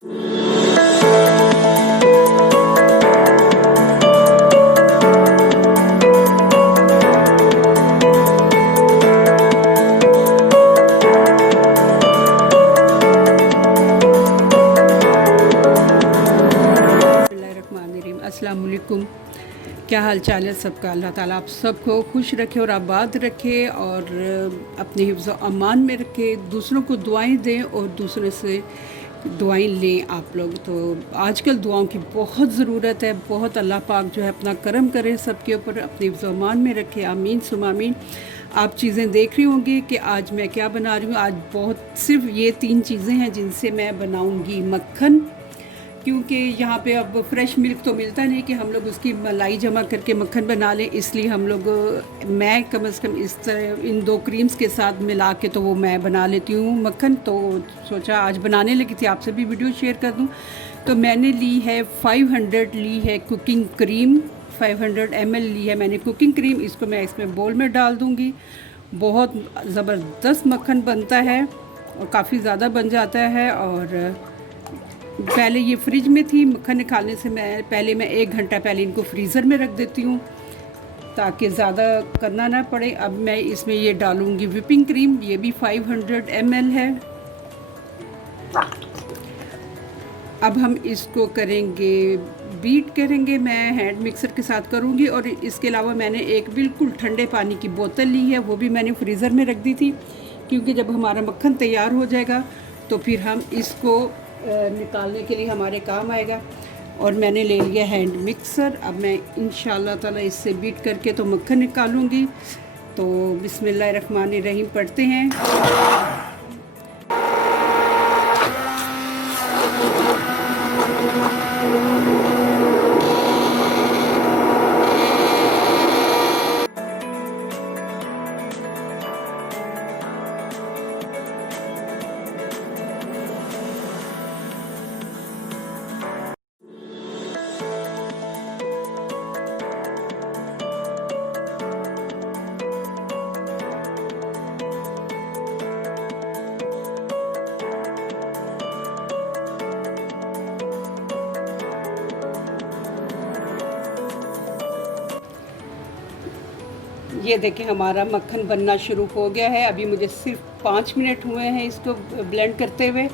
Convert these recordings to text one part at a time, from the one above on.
अस्सलाम वालेकुम, क्या हाल चाल है सबका। अल्लाह ताला आप सबको खुश रखे और आबाद रखे और अपने हिफ्ज़ अमान में रखे, दूसरों को दुआएं दें और दूसरों से दुआएं लें आप लोग। तो आजकल दुआओं की बहुत ज़रूरत है, बहुत अल्लाह पाक जो है अपना करम करे सबके ऊपर, अपने हिफ्ज़ अमान में रखे। आमीन सुम आमीन। आप चीज़ें देख रही होंगी कि आज मैं क्या बना रही हूँ। आज बहुत सिर्फ ये 3 चीज़ें हैं जिनसे मैं बनाऊँगी मक्खन, क्योंकि यहाँ पे अब फ्रेश मिल्क तो मिलता नहीं कि हम लोग उसकी मलाई जमा करके मक्खन बना लें, इसलिए मैं कम से कम इस तरह इन 2 क्रीम्स के साथ मिला के तो वो मैं बना लेती हूँ मक्खन। तो सोचा आज बनाने लगी थी, आपसे भी वीडियो शेयर कर दूँ। तो मैंने ली है 500 ली है कुकिंग क्रीम, 500 ml ली है मैंने कुकिंग क्रीम। इसको मैं इसमें बोल में डाल दूँगी। बहुत ज़बरदस्त मक्खन बनता है और काफ़ी ज़्यादा बन जाता है। और पहले ये फ्रिज में थी, मक्खन निकालने से पहले मैं 1 घंटा पहले इनको फ्रीज़र में रख देती हूँ ताकि ज़्यादा करना ना पड़े। अब मैं इसमें ये डालूँगी व्हिपिंग क्रीम, ये भी 500 ml है। अब हम इसको करेंगे, बीट करेंगे। मैं हैंड मिक्सर के साथ करूँगी। और इसके अलावा मैंने एक बिल्कुल ठंडे पानी की बोतल ली है, वो भी मैंने फ्रीज़र में रख दी थी, क्योंकि जब हमारा मक्खन तैयार हो जाएगा तो फिर हम इसको निकालने के लिए हमारे काम आएगा। और मैंने ले लिया हैंड मिक्सर। अब मैं इंशाल्लाह ताला इससे बीट करके तो मक्खन निकालूंगी। तो बिस्मिल्लाहिर्रहमानिर्रहीम पढ़ते हैं। ये देखें हमारा मक्खन बनना शुरू हो गया है। अभी मुझे सिर्फ 5 मिनट हुए हैं इसको ब्लेंड करते हुए।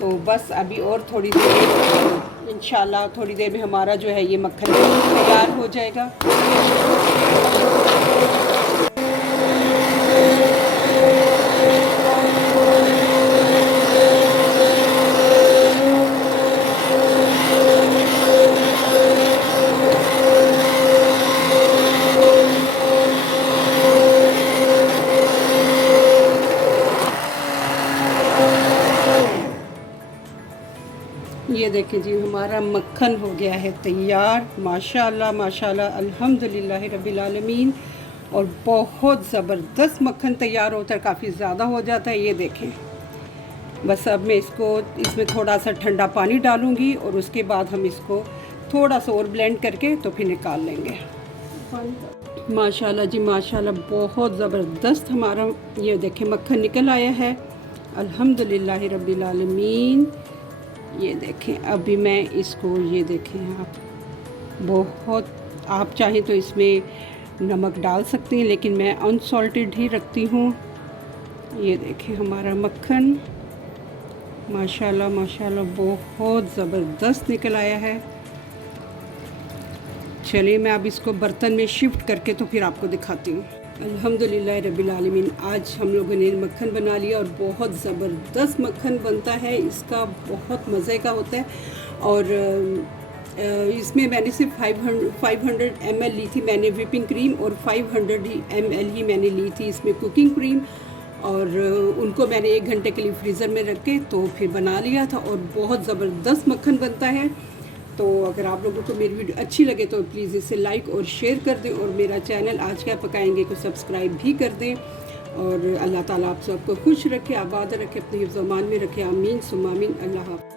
तो बस अभी और थोड़ी देर, इंशाल्लाह थोड़ी देर में हमारा जो है ये मक्खन तैयार हो जाएगा। ये देखें जी हमारा मक्खन हो गया है तैयार। माशाल्लाह माशाल्लाह अल्हम्दुलिल्लाह रब्बिल आलमीन। और बहुत ज़बरदस्त मक्खन तैयार होता है, काफ़ी ज़्यादा हो जाता है। ये देखें, बस अब मैं इसमें थोड़ा सा ठंडा पानी डालूँगी और उसके बाद हम इसको थोड़ा सा और ब्लेंड करके तो फिर निकाल लेंगे। माशाल्लाह जी माशाल्लाह, बहुत ज़बरदस्त हमारा ये देखें मक्खन निकल आया है। अल्हम्दुलिल्लाह रब्बिल आलमीन। ये देखें अभी मैं इसको, ये देखें आप चाहें तो इसमें नमक डाल सकते हैं, लेकिन मैं अनसॉल्टेड ही रखती हूँ। ये देखें हमारा मक्खन माशाल्लाह माशाल्लाह बहुत ज़बरदस्त निकल आया है। चलिए मैं अब इसको बर्तन में शिफ्ट करके तो फिर आपको दिखाती हूँ। अल्हम्दुलिल्लाह रब्बिल आलमीन, आज हम लोगों ने मक्खन बना लिया और बहुत ज़बरदस्त मक्खन बनता है। इसका बहुत मज़े का होता है। और इसमें मैंने सिर्फ 500 ml ली थी मैंने व्हिपिंग क्रीम, और 500 ml ही मैंने ली थी इसमें कुकिंग क्रीम। और उनको मैंने 1 घंटे के लिए फ्रीज़र में रख के तो फिर बना लिया था। और बहुत ज़बरदस्त मक्खन बनता है। तो अगर आप लोगों को मेरी वीडियो अच्छी लगे तो प्लीज़ इसे लाइक और शेयर कर दें, और मेरा चैनल आज क्या पकाएंगे को सब्सक्राइब भी कर दें। और अल्लाह ताला आप सबको खुश रखे, आबाद रखे, अपने हिफ्ज़-ओ-मान में रखे। आमीन सुम्मा आमीन। अल्लाह हाफ़िज़।